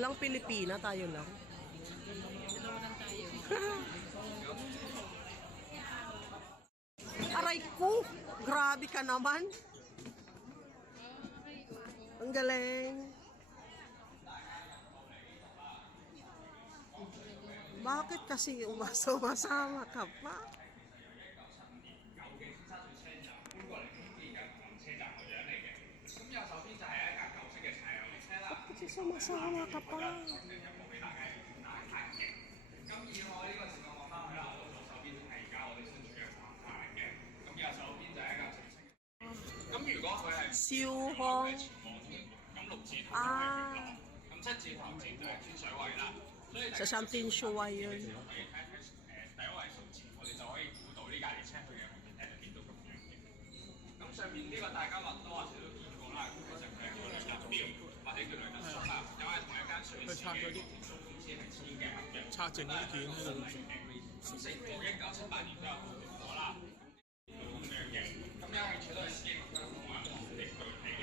Walang Pilipina, tayo lang. Dalawa lang tayo. Aray ko! Grabe ka naman! Ang galing! Bakit kasi umasama ka pa? Bakit kasi sumasama ka pa? Siêu Hong啊，就上天數位啊！咁上面呢個大家樂都或者都見過啦，咁其實佢係叫旅行表或者叫旅行宿啊，又係同一間瑞士嘅建築公司係簽嘅合約，拆剩嗰啲件喺度。咁成個1978年都有報導過啦，咁樣嘅，咁有興趣都係司機同我一講啲具體嘅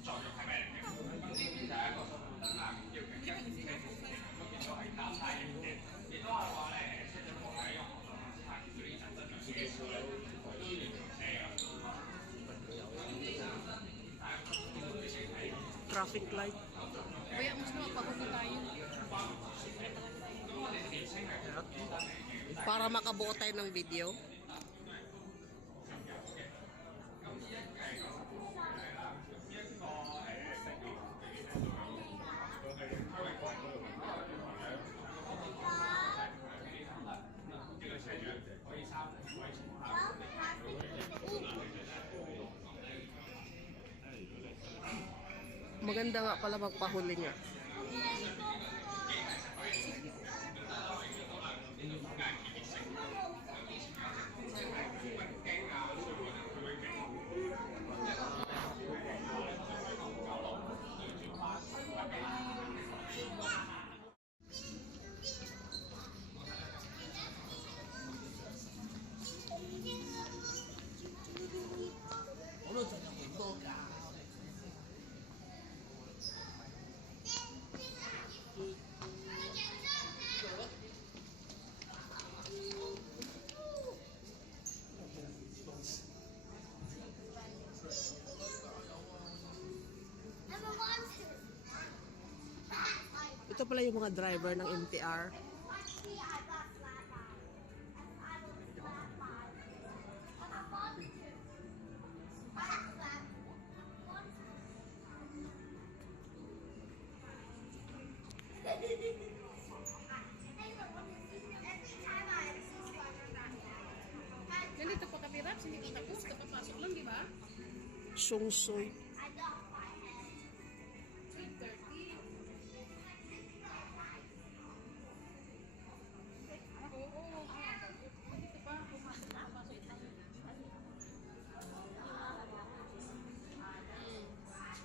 作用係咩嚟嘅。咁呢邊就係一個手電燈啦，咁叫佢一邊車嗰邊都係交叉型嘅，亦都係話咧車長部喺用狀況之下，叫做呢陣真係嘅時候咧，都要調車㗎。Traffic light. Kaya mas na magpapunta tayo. Para makabuo tayo ng video. Maganda nga pala magpahuli nga. Ito pala yung mga driver ng MTR. Ganito pa kami, Raps, hindi pa tapos. Kapapasok lang, di ba? Sungsoy. 3:30. Oo. Dito pa, pumasok tayo.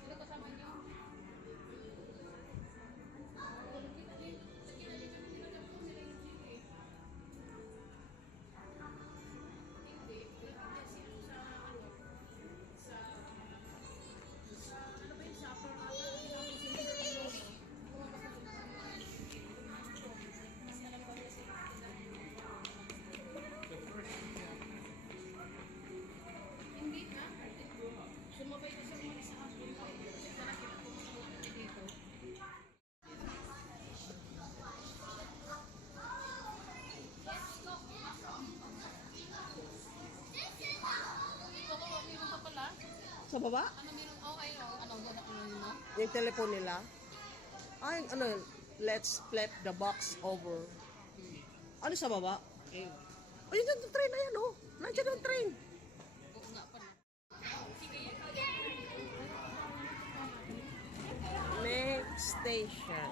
Sino kasama niyo? Hindi ha? Sumabay ka sa mga sa akin. Sana kinapunan dito. Oo, meron pa pala. Sa baba? Ano meron? Oh, ayun. Ano no? Yung telephone nila. Ay, ano, let's flip the box over. Ano sa baba? Okay. Ay, yun yung train na yan, oh. Nandiyan yung train. Oo nga pala. Sige. Next station.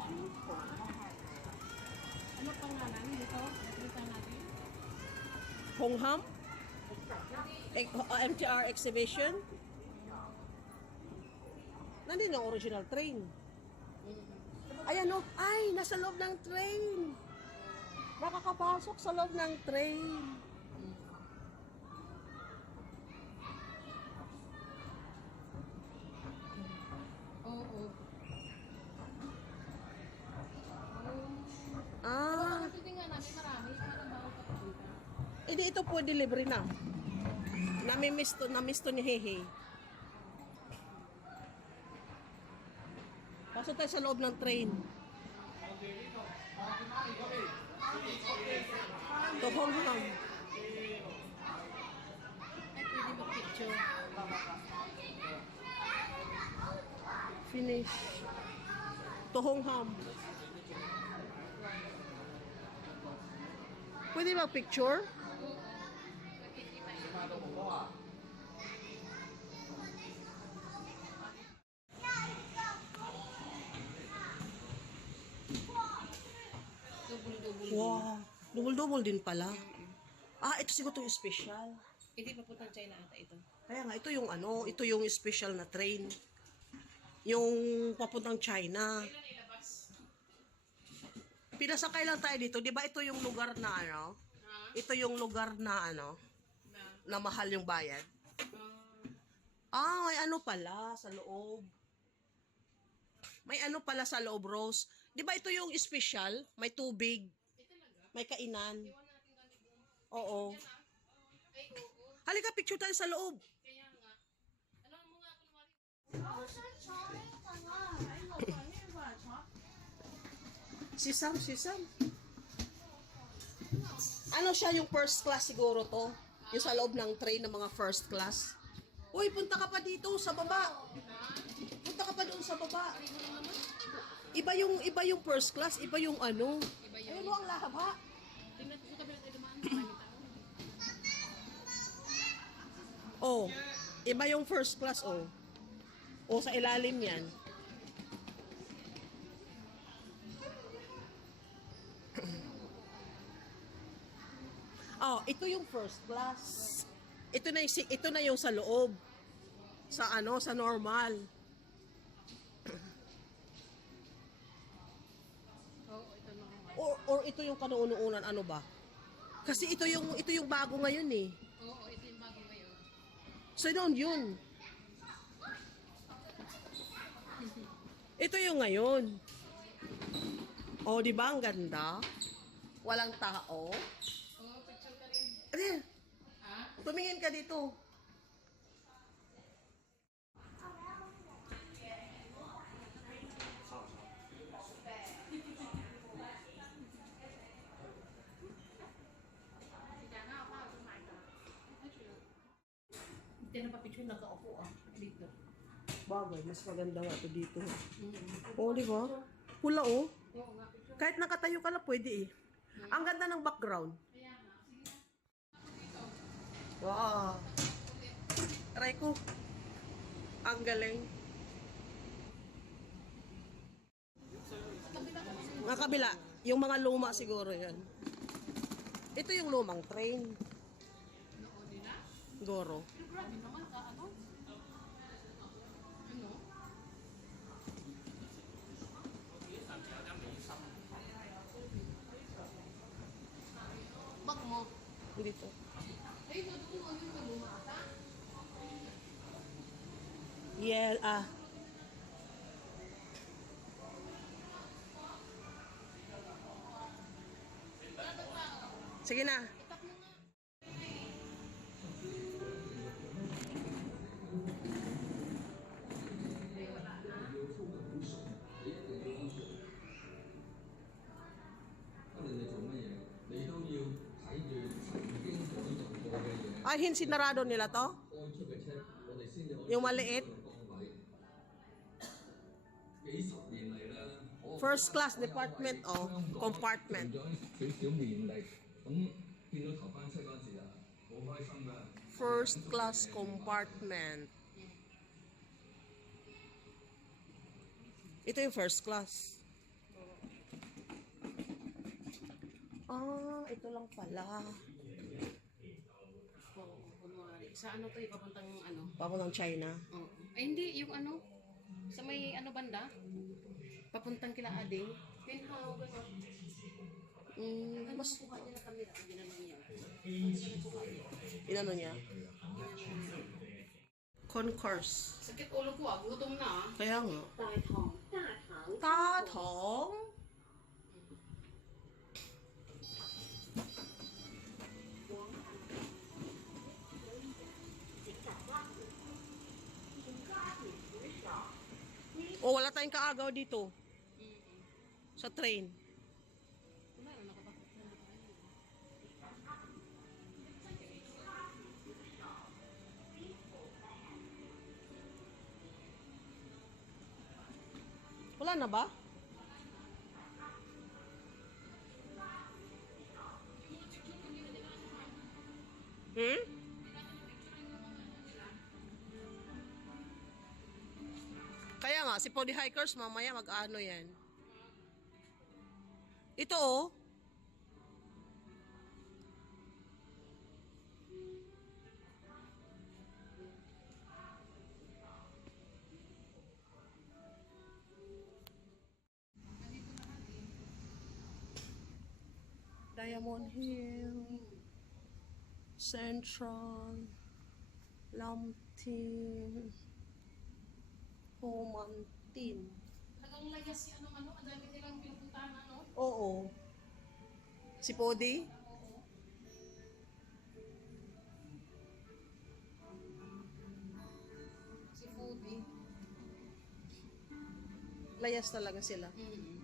Ano pangalan dito? Nakita natin. Hongham? MTR exhibition? Nandun yung original train. Ayan o. Ay, nasa loob ng train. Nakakapasok sa loob ng train. Oo. Hindi ito pwede libre na. Namiss to ni Hehe. Pasok tayo sa loob ng train. To Hong Kong. Ay, pwede mag-picture. Finish. To Hong Kong. Pwede mag-picture? Double-double. Wow. Double-double din pala. Ah, ito siguro yung special. Hindi papuntang China ata ito. Kaya nga, ito yung ano, ito yung special na train. Yung papuntang China. Kailan ilabas? Pinasakay lang tayo dito. Di ba ito yung lugar na ano? Ha? Ito yung lugar na ano? Na? Na mahal yung bayad. Ah, May ano pala sa loob. May ano pala sa loob, Rose. Di ba ito yung special? May tubig. talaga? May kainan. Iwan natin ganit doon. Oo. Ay, oo. Halika, picture tayo sa loob. Kaya nga. Ano mo nga ako naman? Sisam. Ano siya yung first class siguro to? Yung sa loob ng train ng mga first class. Uy, punta ka pa dito sa baba. Punta ka pa doon sa baba. Iba yung first class, iba yung ano. Iba yun. Ayun mo ang lahaba. Tingnan ko sa kabila tayo dumaan. Maraming tao. Oh, iba yung first class, oh. Oh, sa ilalim yan. Oh, ito yung first class. Ito na yung sa loob. Sa ano, sa normal. Oo, ito naman. Or ito yung kanuunan, ano ba? Kasi ito yung bago ngayon eh. Oo, ito yung bago ngayon. So yun. Ito yung ngayon. Oh, di ba ang ganda? Walang tao. Oo, picture ka rin. Ano? Ha? Tumingin ka dito. Hindi na pa-picture, naka-upo ah. Dito. Bagay, mas maganda nga ito dito. Oh, di ba? Pula oh. Oo nga, picture. Kahit nakatayo ka lang, pwede eh. Ang ganda ng background. Kaya nga, sige na. Wow. Aray ko. Ang galing. Nga kabila, yung mga luma siguro yan. Ito yung lumang train. Noon din na. Goro. Pero grabe naman ka, ano? Ano? Bag mo. Dito. Ay, ito doon yung malumata. Yeah, Sige na. Itak mo nga. Ay, sinarado nila to? Yung maliit? First class department o compartment. First class compartment. Ito yung first class. Ah, ito lang pala. Oo, kunwari. Sa ano to, ipapuntang ano? Papuntang China. Oo. Ay, hindi. Yung ano? Sa may ano banda? Papuntang kila Ading. Pinhaw, gano'n. Mas Kuha niya na kamera. Ginano niya. inano niya? Concourse. Sakit ulo ko ah. Gutom na ah. Kaya nga. 大堂，大堂， Tatong. O, wala tayong kaagaw dito. Sa train. Wala na nakapakot na tayo. Wala na ba? Hmm? Kaya nga, si Pody Hikers, mamaya mag-ano yan. Ito oh. Diamond Hill, Central, Lamtin, Homantin. Hanggang layas si ano, ang dami nilang pinupuntahan, ano? Oo. Si Pody? Si Foodie. Layas talaga sila. Mm-hmm.